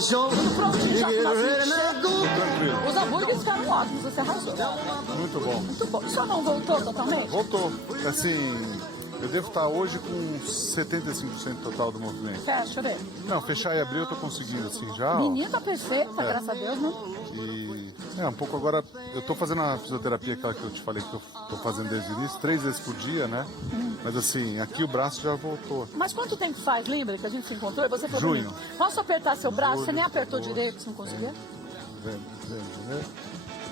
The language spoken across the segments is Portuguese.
show. Prontinho, já Tranquilo. Os hambúrgueres ficaram ótimos, você arrasou. Muito bom. Muito bom. O senhor não voltou totalmente? Voltou. Assim, eu devo estar hoje com 75% total do movimento. Fecha, né? Não, fechar e abrir eu tô conseguindo assim já. Ó. Menina tá perfeita, graças a Deus, né? E um pouco agora, eu tô fazendo a fisioterapia, aquela que eu te falei que eu tô fazendo desde o início, 3 vezes por dia, né? Mas assim, aqui o braço já voltou. Mas quanto tempo faz, lembra que a gente se encontrou e você falou Junho. pra mim, posso apertar seu braço? Você nem apertou direito, você não conseguiu? Né?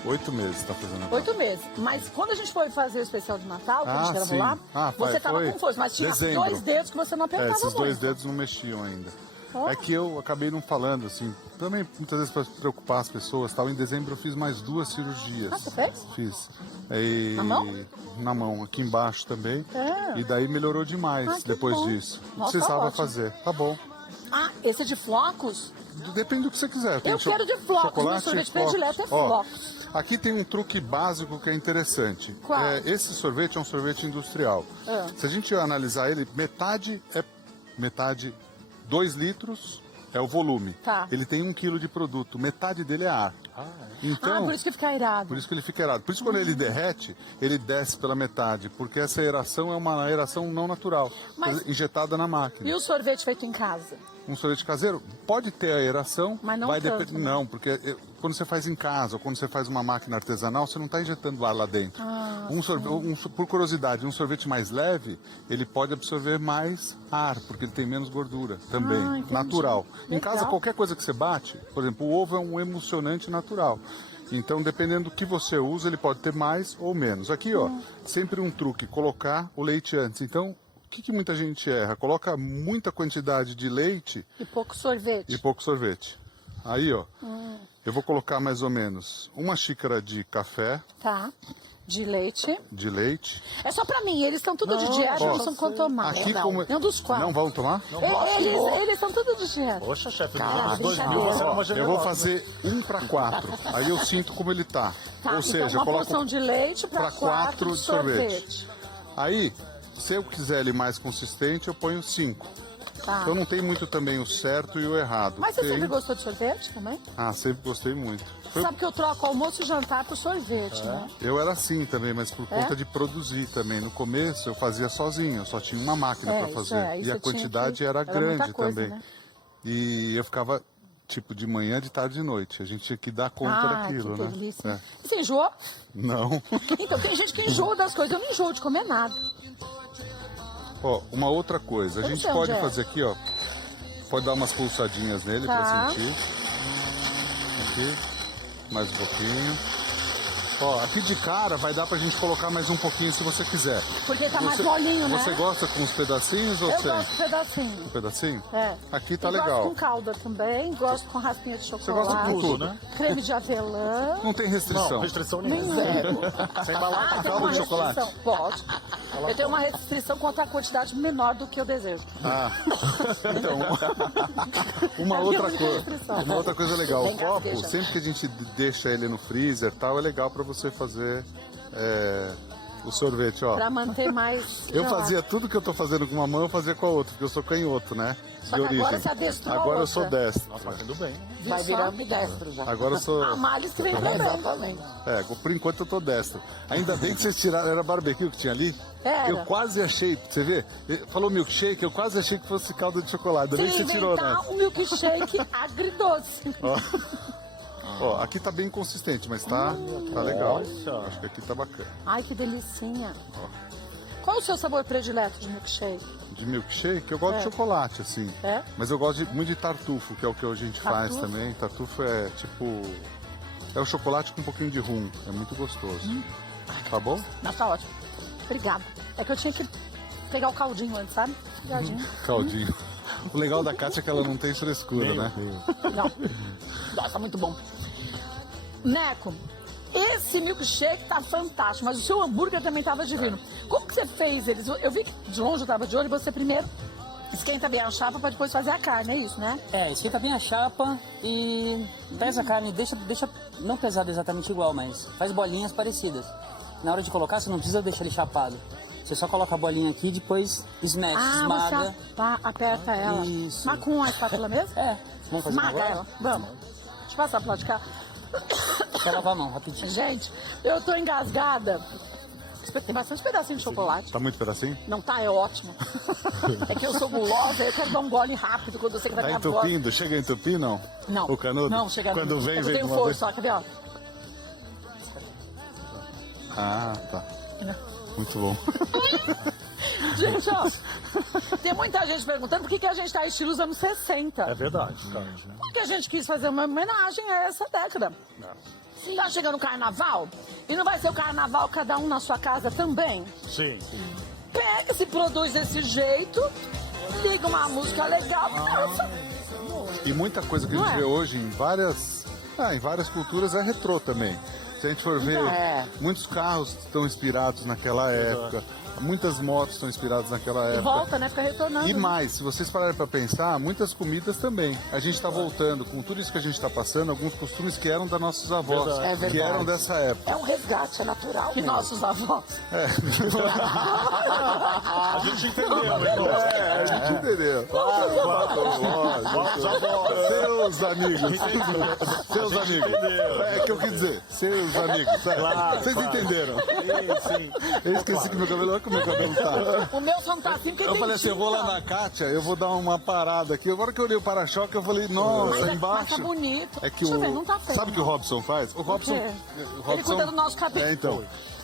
8 meses tá fazendo agora. 8 meses. Mas quando a gente foi fazer o especial de Natal, que a gente gravou sim. lá, você tava foi com força, mas tinha dezembro. 2 dedos que você não apertava Esses muito. 2 dedos não mexiam ainda. Oh. É que eu acabei não falando, assim, também muitas vezes para preocupar as pessoas, tal. Em dezembro eu fiz mais 2 cirurgias. Ah, você fez? Fiz. E... Na mão? Na mão, aqui embaixo também. É. E daí melhorou demais Ah, que depois bom. disso. Nossa, Precisava ótimo. fazer. Tá bom. Ah, esse é de flocos? Depende do que você quiser. Tem Eu quero de flocos, chocolate meu sorvete e flocos. predileto é Ó, flocos. aqui tem um truque básico que é interessante. Qual? Esse sorvete é um sorvete industrial. Ah. Se a gente analisar ele, metade, 2 litros é o volume. Tá. Ele tem 1 quilo de produto, metade dele é ar. Então, Por isso que fica irado. por isso que ele fica errado. Por isso que quando ele derrete, ele desce pela metade, porque essa aeração é uma aeração não natural, Mas- injetada na máquina. E o sorvete feito em casa? Um sorvete caseiro pode ter aeração, Mas não vai tanto, depender. né? Não, porque quando você faz em casa, ou quando você faz uma máquina artesanal, você não está injetando ar lá dentro. Por curiosidade, um sorvete mais leve, ele pode absorver mais ar, porque ele tem menos gordura também, entendi. natural. Em Legal. casa, qualquer coisa que você bate, por exemplo, o ovo é um emulsionante natural. Então, dependendo do que você usa, ele pode ter mais ou menos. Aqui, ó, sempre um truque, colocar o leite antes. Então, o que muita gente erra? Coloca muita quantidade de leite E pouco sorvete? e pouco sorvete. Aí, ó, eu vou colocar mais ou menos 1 xícara de café, Tá. De leite. de leite. É só pra mim, eles estão tudo de dieta, ó, não são quanto tomar. Aqui não. como... Nenhum dos 4. Não vão tomar? Eles são tudo de dieta. Poxa, chefe, Cara, dos 2 mil brincadeira. você é uma Eu generosa. vou fazer 1 para 4. Aí eu sinto como ele tá. Tá, Ou seja, então uma eu coloco porção de leite pra 4 de sorvete. Aí, se eu quiser ele mais consistente, eu ponho 5. Tá. Então não tem muito também o certo e o errado. Mas você Tem- sempre gostou de sorvete também? Ah, sempre gostei muito. Foi- Sabe que eu troco almoço e jantar por sorvete, né? Eu era assim também, mas por É? conta de produzir também. No começo eu fazia sozinho, eu só tinha uma máquina para isso fazer. aí E você a tinha quantidade que- era era muita grande coisa, também. né? E eu ficava tipo de manhã, de tarde e de noite. A gente tinha que dar conta daquilo, que né? delícia. É. Você enjoou? Não. Então, tem gente que enjoa das coisas. Eu não enjoo de comer nada. Ó, uma outra coisa, a Eu não gente sei pode onde é. fazer aqui, ó. Pode dar umas pulsadinhas nele Tá. pra sentir. Aqui. Mais um pouquinho. Ó, aqui de cara vai dar pra gente colocar mais um pouquinho se você quiser. Porque tá mais molinho, né? Você gosta com os pedacinhos ou Eu sem? gosto de pedacinho. Um pedacinho? É. Aqui tá Eu legal. gosto com calda também, gosto com raspinha de chocolate. gosta com tudo, né? Creme de avelã. Não tem restrição. Não, restrição nenhuma. Zero. Sem embalar com tem calda uma de chocolate. restrição. Pode. Eu tenho uma restrição quanto à quantidade menor do que eu desejo. Ah, então, uma É a outra minha coisa, restrição. uma outra coisa legal, Vem o cá, copo, deixa. sempre que a gente deixa ele no freezer e tal, é legal para você fazer o sorvete, ó. Pra manter mais. Eu gelado. fazia tudo que eu tô fazendo com uma mão, eu fazia com a outra, porque eu sou canhoto, né? Só que agora você adestrou a Agora eu outra. sou destro. Nossa, mas tudo bem. Vai virar ambidestro já. Agora eu sou. A males que vem também. Exatamente. Por enquanto eu tô destro. Ainda bem que vocês tiraram, era barbecue que tinha ali? Era. Eu quase achei, você vê? Falou milkshake, eu quase achei que fosse calda de chocolate. Ainda bem que Se você tirou, né? inventar um milkshake agridoce. Ó, aqui tá bem consistente, mas tá legal. Nossa. Acho que aqui tá bacana. Ai, que delicinha. Qual é o seu sabor predileto de milkshake? De milkshake, eu gosto de chocolate, assim. É? Mas eu gosto muito de tartufo, que é o que a gente faz Tartufo? também. Tartufo é tipo. É o chocolate com um pouquinho de rum. É muito gostoso. Tá bom? Mas tá ótimo. Obrigada. É que eu tinha que pegar o caldinho antes, sabe? Caldinho. Caldinho. O legal da Kátia é que ela não tem frescura, né? Não. Nossa, muito bom. Neco, esse milkshake tá fantástico, mas o seu hambúrguer também tava divino. Como que você fez eles? Eu vi que de longe eu tava de olho, você primeiro esquenta bem a chapa pra depois fazer a carne, é isso, né? É, esquenta bem a chapa e pesa a carne, deixa não pesado exatamente igual, mas faz bolinhas parecidas. Na hora de colocar, você não precisa deixar ele chapado. Você só coloca a bolinha aqui e depois smash, esmaga. Você aperta ela. Isso. Mas com a espátula mesmo? É. Vamos fazer Esmaga agora? ela. Vamos. Deixa eu passar pro lado de cá. Quer lavar a mão, rapidinho. Gente, eu tô engasgada. Tem bastante pedacinho de chocolate. Tá muito pedacinho? Não tá, é ótimo. É que eu sou gulosa, eu quero dar um gole rápido quando eu sei que vai Tá dar gole. entupindo? Chega a entupir, não? Não. O canudo? Não, chega Quando vem, eu vem tenho de uma força, vez. só, cadê, ó? Ah, tá. Muito bom. Gente, ó, tem muita gente perguntando por que a gente tá estilo dos anos 60. É verdade, cara. Porque a gente quis fazer uma homenagem a essa década. Tá chegando o carnaval, e não vai ser o carnaval cada um na sua casa também? Sim. Pega, se produz desse jeito, liga uma música legal, dança. E muita coisa que a Não gente é? vê hoje em várias culturas é retrô também. Se a gente for ver, muitos carros estão inspirados naquela época, muitas motos estão inspiradas naquela época. Volta, né? Fica retornando. E mais, se vocês pararem para pensar, muitas comidas também. A gente está voltando, com tudo isso que a gente está passando, alguns costumes que eram das nossas avós, É verdade. que eram dessa época. É um resgate, é natural. Que mesmo. nossos avós. A gente entendeu, hein, A gente entendeu. Seus amigos. Seus amigos. É que eu quis dizer, seus amigos. Sabe? Vocês entenderam? Sim. Eu esqueci que meu cabelo, olha como meu cabelo tá. O meu só não tá assim porque Eu tem falei assim, eu vou lá tinta. na Kátia, eu vou dar uma parada aqui. Agora que eu olhei o para-choque, eu falei, nossa, Mas embaixo. tá bonito. É que Deixa eu ver, não tá feio. Sabe o que o Robson faz? O Robson. quê? o Robson Ele cuida do nosso cabelo. É, então.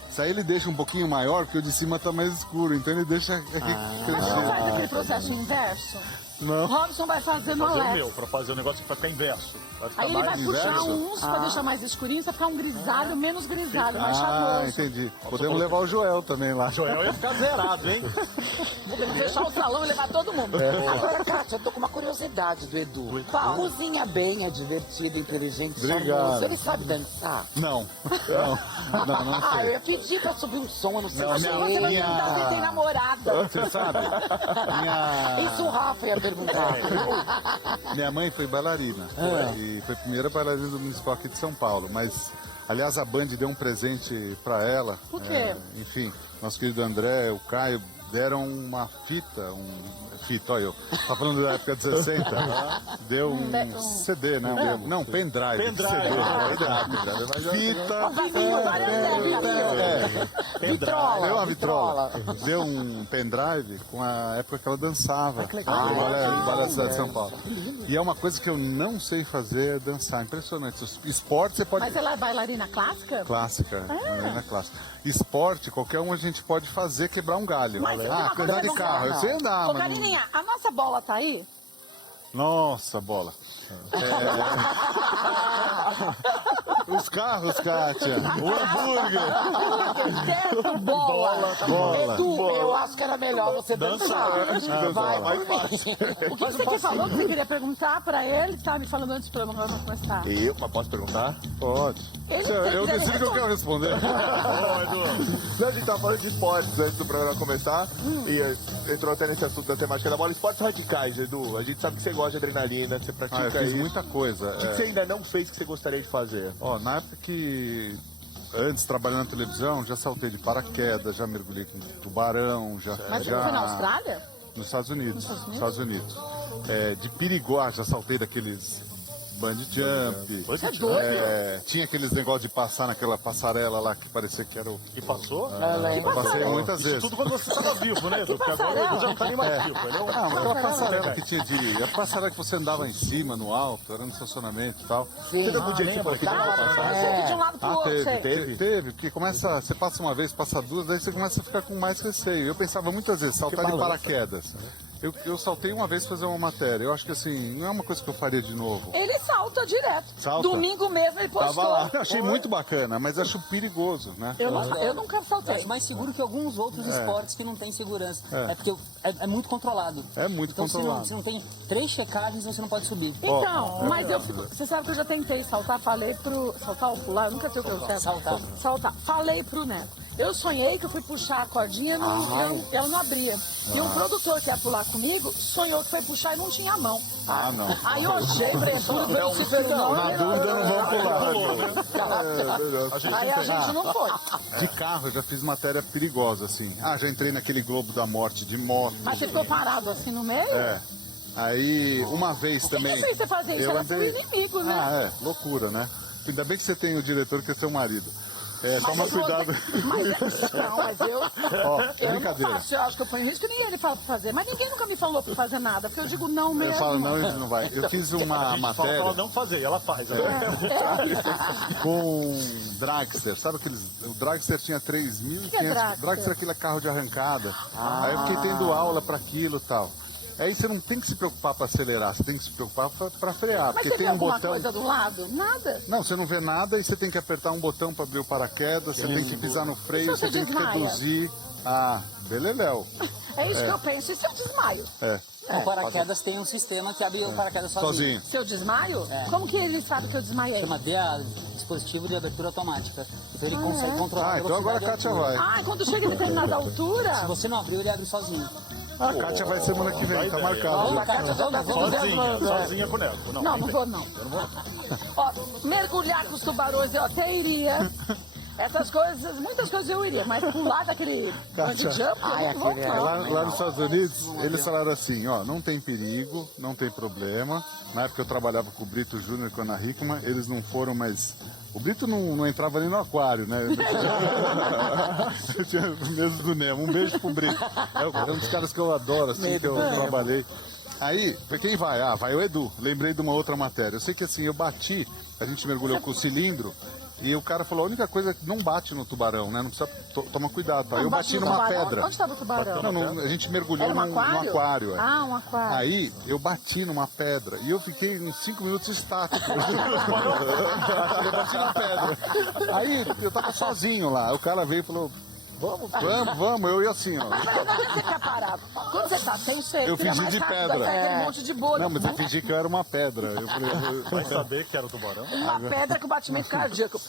Isso aí ele deixa um pouquinho maior, porque o de cima tá mais escuro. Então ele deixa aqui Mas crescer. não faz aquele processo inverso? Não. O Robson vai fazer no Fazer o Alex. meu, pra fazer o negócio pra ficar inverso. Vai ficar Aí ele vai mais puxar inverso? uns pra deixar mais escurinho, pra ficar um grisalho, menos grisalho, mais Ah, charmoso. entendi. Podemos levar o Joel também lá. Joel ia ficar zerado, hein? Podemos fechar o salão e levar todo mundo. Agora, Kátia, eu tô com uma curiosidade do Edu. Qual? Cozinha bem, é divertido, inteligente, Obrigado. charmoso. Ele sabe dançar? Não. Não Ah, eu sei. ia pedir pra subir um som, eu não sei Não, se Achei que você vai minha- perguntar se tem namorada. Você sabe? Isso o Rafa ia perguntar. Minha mãe foi bailarina. E foi a primeira bailarina do municipal aqui de São Paulo. Mas, aliás, a Band deu um presente para ela. O quê? Enfim, nosso querido André, o Caio, deram uma fita, olha eu. Tá falando da época de 60. Deu um CD, né? Não, pendrive. Pendrive. Fita. Vizinho, várias épocas. Vitrola. Deu uma vitrola. Deu um pendrive com a época que ela dançava. que legal. No balé da cidade de São Paulo. E é uma coisa que eu não sei fazer, é dançar. Impressionante. Esporte você pode... Mas ela é bailarina clássica? Clássica, bailarina clássica. Esporte, qualquer um a gente pode fazer, quebrar um galho. Mas tem uma coisa andar de que eu carro, eu sei andar, Ô, mas... não- Carininha, a nossa bola tá aí? Nossa, bola. Os carros, Kátia. O hambúrguer. Certo, bola. Bola. Edu, eu acho que era melhor você dançar. Vai, O que você que falou que você queria perguntar pra ele? Você tava me falando antes do programa agora pra começar. Eu? Mas posso perguntar? Pode. Ele- Eu decido que eu quero responder. Ô, Edu. Não, a gente tava falando de esportes antes do programa começar e entrou até nesse assunto da temática da bola. Esportes radicais, Edu. A gente sabe que você gosta de adrenalina, que você pratica Eu fiz isso. muita coisa. O que você ainda não fez que você gostaria de fazer? Ó, na época que antes trabalhando na televisão, já saltei de paraquedas, já mergulhei com tubarão, já. Mas já... você foi na Austrália? Nos Estados Unidos. Estados Unidos. De Piriguá, já saltei daqueles bungee jump. Você é doido? Tinha aqueles negócios de passar naquela passarela lá que parecia que era o. E passou? Passei muitas vezes. Tudo quando você estava vivo, né, Edu? Porque agora o Edu já não tá nem mais vivo. Ele é um... Ah, mas aquela passarela que tinha de. A passarela que você andava em cima, no alto, era no estacionamento e tal. Sim. Você não podia lembra? tipo, aquele Você de um lado pro outro, sei. Teve, porque começa, você passa uma vez, passa duas, daí você começa a ficar com mais receio. Eu pensava muitas vezes, saltar de paraquedas. Eu saltei uma vez fazer uma matéria. Eu acho que assim, não é uma coisa que eu faria de novo. Ele salta direto. Salta. Domingo mesmo ele postou. Tava lá. Eu achei muito bacana, mas acho perigoso, né? Eu nunca Eu saltei. acho mais seguro que alguns outros esportes que não tem segurança. É porque é muito controlado. É muito então, controlado. Se não tem 3 checagens, você não pode subir. Então, mas eu fico. Você sabe que eu já tentei saltar, falei pro. Saltar ou pular? Eu nunca sei o que eu quero. Saltar. Saltar. Falei pro Neto. Eu sonhei que eu fui puxar a cordinha e ela não abria. E um produtor que ia pular comigo sonhou que foi puxar e não tinha a mão. Ah, não. Aí eu achei, falei, tudo pelo não. Na dúvida não vão pular. Aí a gente não foi. De carro eu já fiz matéria perigosa, assim. Ah, já entrei naquele Globo da Morte de moto. Mas você ficou parado assim no meio? É. Aí, uma vez também... que fez você fazer isso? Era seu inimigo, né? Ah, é. Loucura, né? Ainda bem que você tem o diretor que é seu marido. É, toma cuidado. Mas eu não brincadeira. faço, eu acho que eu ponho risco, nem ele fala pra fazer. Mas ninguém nunca me falou pra fazer nada, porque eu digo não mesmo. Eu falo, não, ele não vai. Eu fiz uma matéria Ela não fazer, ela faz. com Dragster. Sabe aqueles... O Dragster tinha 3.500... que é Dragster? Dragster é aquele carro de arrancada. Aí eu fiquei tendo aula pra aquilo e tal. Aí você não tem que se preocupar para acelerar, você tem que se preocupar para frear. Mas porque você tem vê um alguma botão. coisa do lado? Nada. Não, você não vê nada e você tem que apertar um botão para abrir o paraquedas, você tem que pisar no freio, E se você você tem que desmaia? reduzir. Ah, beleléu. É isso que eu penso. E se eu desmaio? O paraquedas tem um sistema que abre o paraquedas sozinho. Sozinho. Se eu desmaio? É. Como que ele sabe que eu desmaiei? Chama dispositivo de abertura automática. Então ele consegue controlar Ah, a então agora a velocidade Kátia e altura. vai. Ah, quando chega em determinada altura... Se você não abriu, ele abre sozinho. A Kátia vai semana que vem, tá Ó, marcado. a Cátia já tá Sozinha com o Neco. Não vou não. Ó, mergulhar com os tubarões eu até iria. Essas coisas, muitas coisas eu iria, mas pular daquele bungee jump, eu não vou não. Lá nos Estados Unidos, eles falaram assim, ó, não tem perigo, não tem problema. Na época eu trabalhava com o Brito Júnior e com a Ana Hickman, eles não foram, mas... O Brito não entrava nem no aquário, né? Eu tinha mesmo do Nemo. Um beijo pro Brito. É um dos caras que eu adoro, assim, que eu trabalhei. Aí, pra quem vai? Ah, vai o Edu. Lembrei de uma outra matéria. Eu sei que assim, eu bati, a gente mergulhou com o cilindro, e o cara falou, a única coisa é que não bate no tubarão, né? Não precisa tomar cuidado, tá? Não Eu bate bati no numa tubarão. pedra. Onde estava o tubarão? Não, a gente mergulhou Era um num aquário. É. Ah, um aquário. Aí eu bati numa pedra e eu fiquei uns 5 minutos estático. Eu bati na pedra. Aí eu tava sozinho lá. O cara veio e falou: Vamos. Eu ia assim, ó. Mas não você fica parado. Quando você tá sem ser, Eu fica fingi mais de rápido, pedra. sai aquele monte de bolha. Não, mas eu fingi que eu era uma pedra. Eu falei, Vai saber que era o tubarão. Uma pedra com batimento cardíaco.